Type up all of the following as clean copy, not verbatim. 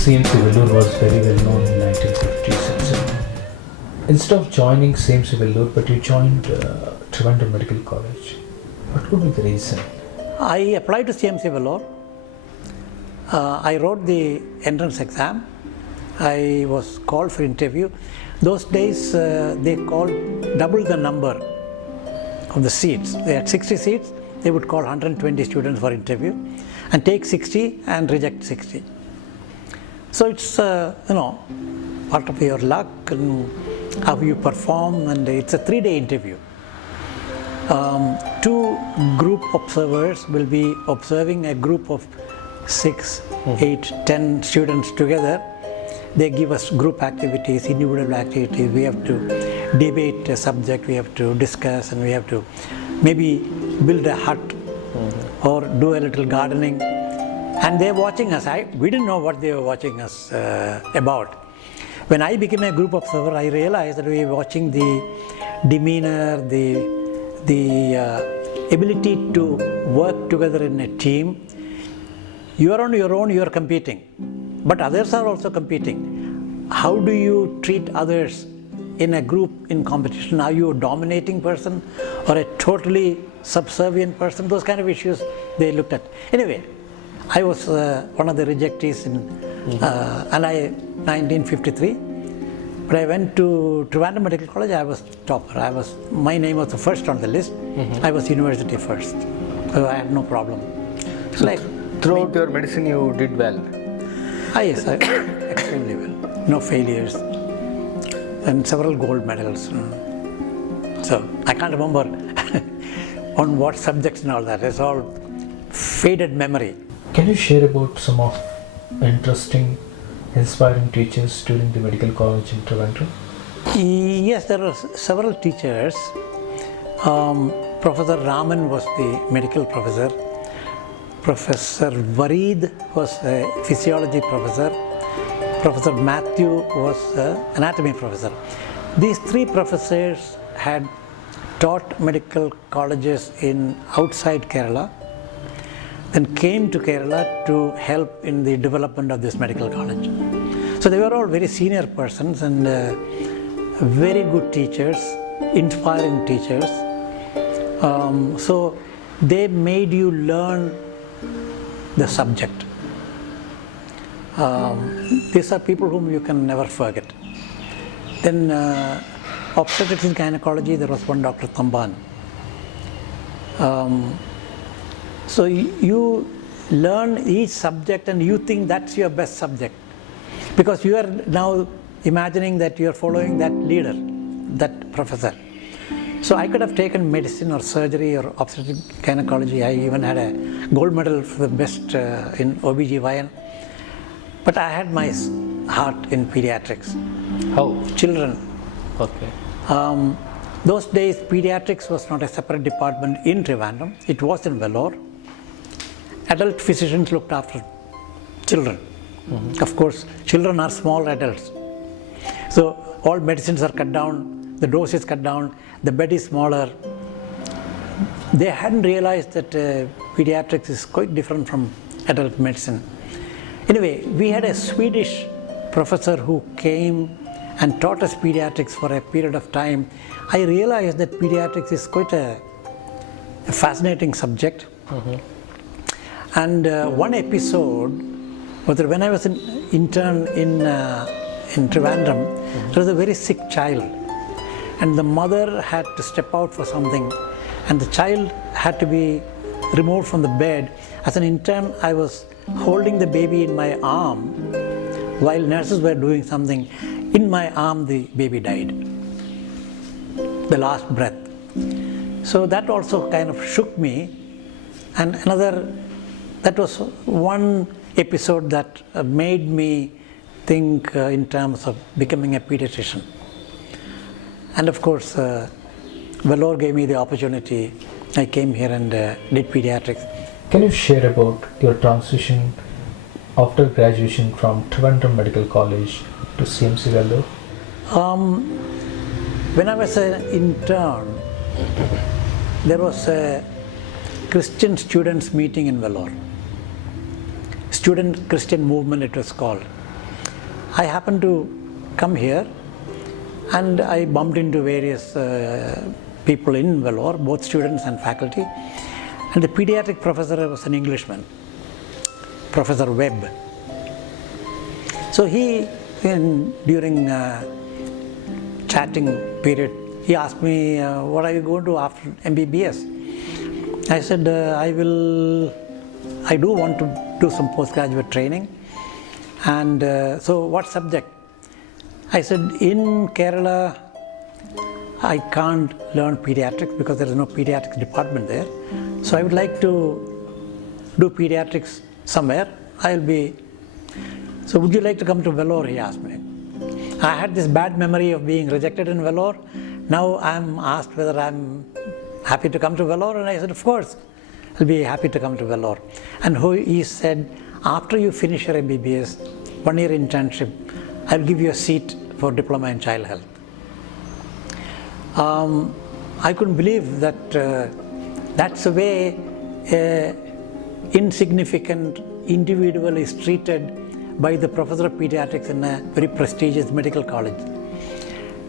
CMC Vellore was very well known in 1950s and so on. Instead of joining CMC Vellore, but you joined Trivandrum Medical College. What could be the reason? I applied to CMC Vellore. I wrote the entrance exam. I was called for interview. Those days they called double the number of the seats. They had 60 seats. They would call 120 students for interview and take 60 and reject 60. So it's part of your luck and how you perform, and it's a 3-day interview. 2 group observers will be observing a group of 6, 8, 10 students together. They give us group activities, individual activities. We have to debate a subject, we have to discuss, and we have to maybe build a hut or do a little gardening. And they're watching us. We didn't know what they were watching us about. When I became a group observer, I realized that we were watching the demeanor, the ability to work together in a team. You are on your own, you are competing, but others are also competing. How do you treat others in a group in competition? Are you a dominating person or a totally subservient person? Those kind of issues they looked at. Anyway, I was one of the rejectees in 1953. But I went to Trivandrum Medical College. I was topper. My name was the first on the list. I was university first, so I had no problem. So throughout your medicine, you did well. Yes, extremely well. No failures, and several gold medals. So I can't remember on what subjects and all that. It's all faded memory. Can you share about some of interesting, inspiring teachers during the medical college in Trivandrum? Yes, there were several teachers. Professor Raman was the medical professor. Professor Vareed was a physiology professor. Professor Matthew was an anatomy professor. These 3 professors had taught medical colleges in outside Kerala, then came to Kerala to help in the development of this medical college. So they were all very senior persons and very good teachers, inspiring teachers. So they made you learn the subject. These are people whom you can never forget. Then obstetrics and gynecology, there was one Dr. Tamban. So you learn each subject and you think that's your best subject, because you are now imagining that you are following that leader, that professor. So I could have taken medicine or surgery or obstetric gynecology. I even had a gold medal for the best in OBGYN. But I had my heart in pediatrics. How? Children. Okay. Those days pediatrics was not a separate department in Trivandrum. It was in Vellore. Adult physicians looked after children. Of course, children are small adults. So all medicines are cut down, the dose is cut down, the bed is smaller. They hadn't realized that pediatrics is quite different from adult medicine. Anyway, we had a Swedish professor who came and taught us pediatrics for a period of time. I realized that pediatrics is quite a fascinating subject. And one episode was that when I was an intern in Trivandrum, there was a very sick child, and the mother had to step out for something, and the child had to be removed from the bed. As an intern, I was holding the baby in my arm while nurses were doing something. In my arm, the baby died, the last breath. So that also kind of shook me. And that was one episode that made me think in terms of becoming a pediatrician. And of course, Vellore gave me the opportunity. I came here and did pediatrics. Can you share about your transition after graduation from Trivandrum Medical College to CMC Vellore? When I was an intern, there was a Christian students meeting in Vellore. Student Christian movement it was called. I happened to come here and I bumped into various people in Vellore, both students and faculty. And the pediatric professor was an Englishman, Professor Webb. So he, during chatting period, he asked me, what are you going to do after MBBS? I said, I do want to do some postgraduate training. And so what subject? I said, in Kerala, I can't learn pediatrics because there is no pediatrics department there. So I would like to do pediatrics somewhere. So would you like to come to Vellore, he asked me. I had this bad memory of being rejected in Vellore. Now I'm asked whether I'm happy to come to Vellore, and I said, of course, I'll be happy to come to Vellore. And he said, after you finish your MBBS, 1 year internship, I'll give you a seat for diploma in child health. I couldn't believe that that's the way insignificant individual is treated by the professor of pediatrics in a very prestigious medical college.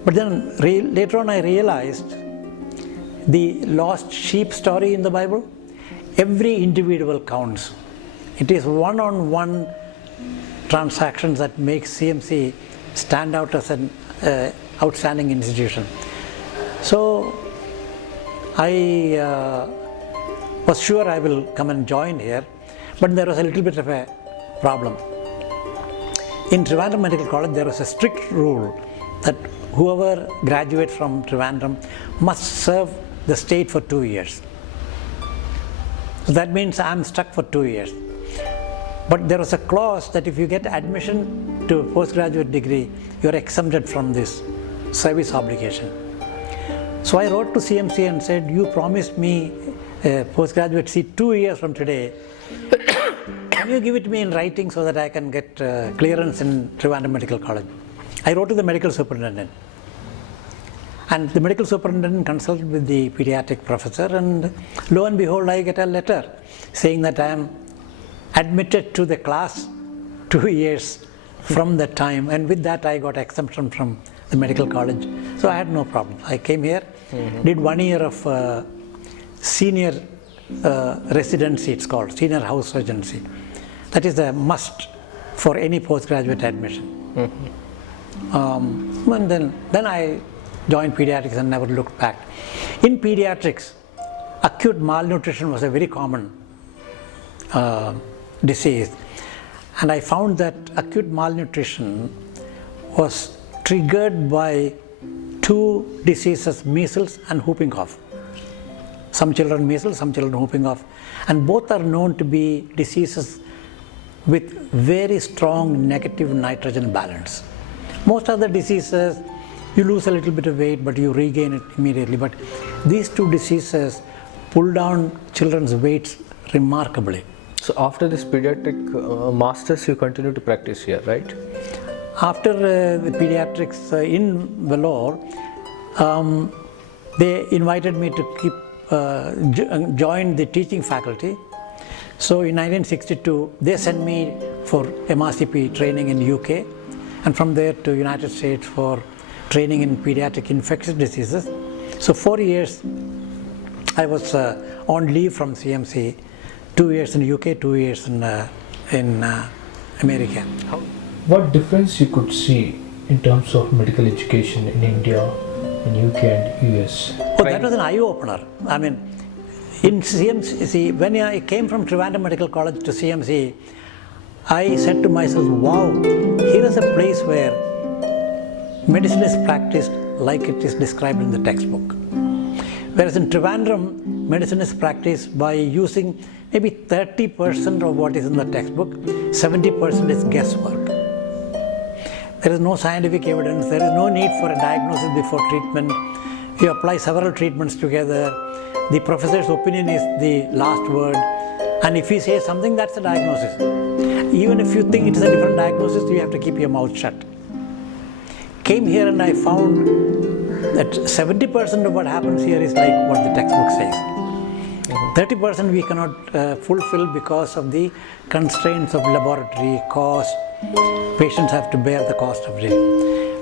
But then later on I realized the lost sheep story in the Bible. Every individual counts. It is one-on-one transactions that make CMC stand out as an outstanding institution. So I was sure I will come and join here, but there was a little bit of a problem. In Trivandrum Medical College, there was a strict rule that whoever graduates from Trivandrum must serve the state for 2 years. So that means I'm stuck for 2 years. But there was a clause that if you get admission to a postgraduate degree, you're exempted from this service obligation. So I wrote to CMC and said, you promised me a postgraduate seat 2 years from today. Can you give it to me in writing so that I can get clearance in Trivandrum Medical College? I wrote to the medical superintendent. And the medical superintendent consulted with the pediatric professor, and lo and behold, I get a letter saying that I am admitted to the class 2 years from that time, and with that I got exemption from the medical college. So I had no problem. I came here, did 1 year of senior residency, it's called, senior house surgery. That is a must for any postgraduate admission. And then I joined pediatrics and never looked back. In pediatrics, acute malnutrition was a very common disease, and I found that acute malnutrition was triggered by 2 diseases, measles and whooping cough. Some children measles, some children whooping cough, and both are known to be diseases with very strong negative nitrogen balance. Most other diseases, you lose a little bit of weight, but you regain it immediately. But these 2 diseases pull down children's weights remarkably. So after this pediatric masters, you continue to practice here, right? After the pediatrics in Vellore, they invited me to join the teaching faculty. So in 1962, they sent me for MRCP training in UK, and from there to United States for training in pediatric infectious diseases. So 4 years I was on leave from CMC, 2 years in UK, 2 years in America. What difference you could see in terms of medical education in India, in UK and US? Oh, that was an eye-opener. I mean, in CMC, when I came from Trivandrum Medical College to CMC, I said to myself, wow, here is a place where medicine is practiced like it is described in the textbook. Whereas in Trivandrum, medicine is practiced by using maybe 30% of what is in the textbook, 70% is guesswork. There is no scientific evidence, there is no need for a diagnosis before treatment. You apply several treatments together, the professor's opinion is the last word, and if he says something, that's a diagnosis. Even if you think it is a different diagnosis, you have to keep your mouth shut. Came here and I found that 70% of what happens here is like what the textbook says. 30% we cannot fulfill because of the constraints of laboratory cost. Patients have to bear the cost of it.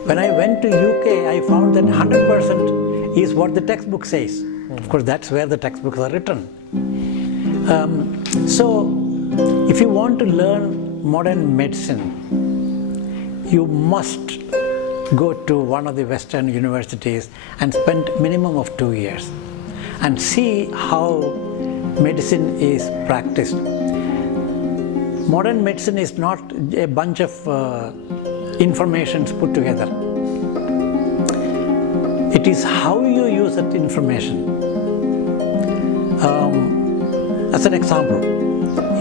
When I went to UK, I found that 100% is what the textbook says. Of course, that's where the textbooks are written. So, if you want to learn modern medicine, you must go to one of the Western universities and spend minimum of 2 years and see how medicine is practiced. Modern medicine is not a bunch of informations put together. It is how you use that information. As an example,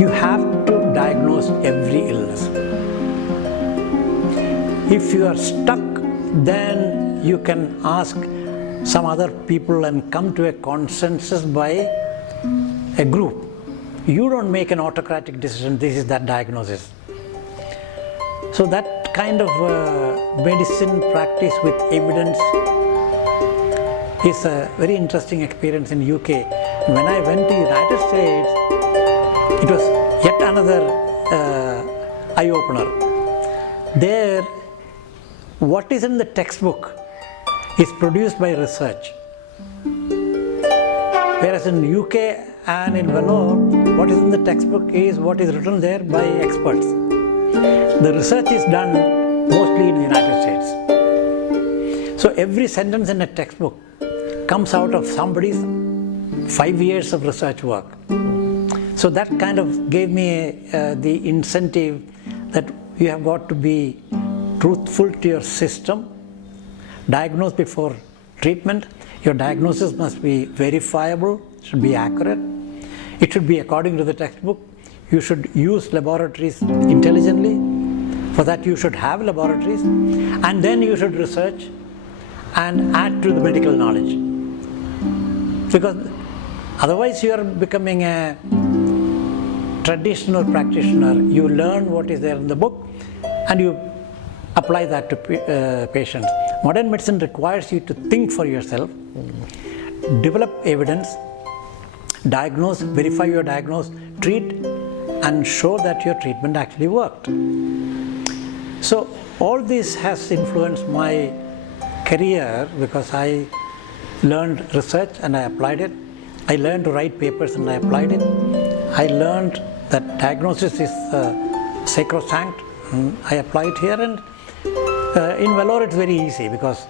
you have to diagnose every illness. If you are stuck, then you can ask some other people and come to a consensus by a group. You don't make an autocratic decision, this is that diagnosis. So that kind of medicine practice with evidence is a very interesting experience in UK. When I went to United States, it was yet another eye-opener. There, what is in the textbook is produced by research. Whereas in UK and in Vellore, what is in the textbook is what is written there by experts. The research is done mostly in the United States. So every sentence in a textbook comes out of somebody's 5 years of research work. So that kind of gave me the incentive that you have got to be truthful to your system, diagnose before treatment. Your diagnosis must be verifiable, should be accurate. It should be according to the textbook. You should use laboratories intelligently. For that you should have laboratories, and then you should research and add to the medical knowledge. Because otherwise you are becoming a traditional practitioner. You learn what is there in the book and you apply that to patients. Modern medicine requires you to think for yourself, develop evidence, diagnose, verify your diagnosis, treat, and show that your treatment actually worked. So all this has influenced my career because I learned research and I applied it. I learned to write papers and I applied it. I learned that diagnosis is sacrosanct and I apply it here. And in Vellore it's very easy because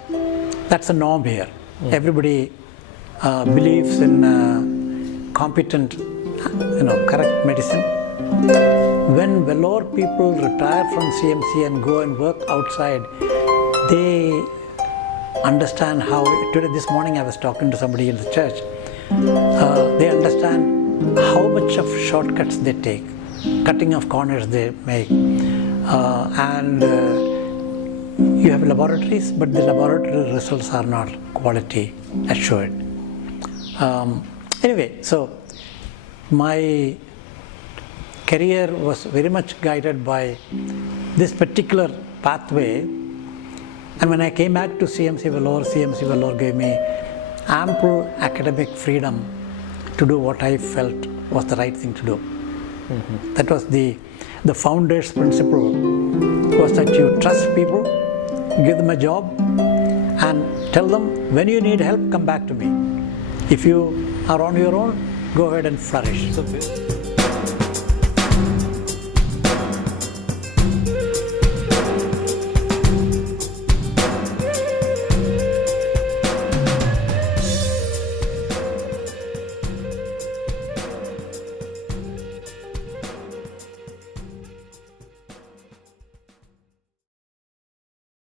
that's the norm here. Everybody believes in competent, correct medicine. When Vellore people retire from CMC and go and work outside, they understand how, this morning I was talking to somebody in the church, they understand how much of shortcuts they take, cutting of corners they make, and you have laboratories, but the laboratory results are not quality assured. Anyway, so my career was very much guided by this particular pathway, and when I came back to CMC Vellore gave me ample academic freedom to do what I felt was the right thing to do. That was the founder's principle, was that you trust people, give them a job and tell them when you need help, come back to me. If you are on your own, go ahead and flourish.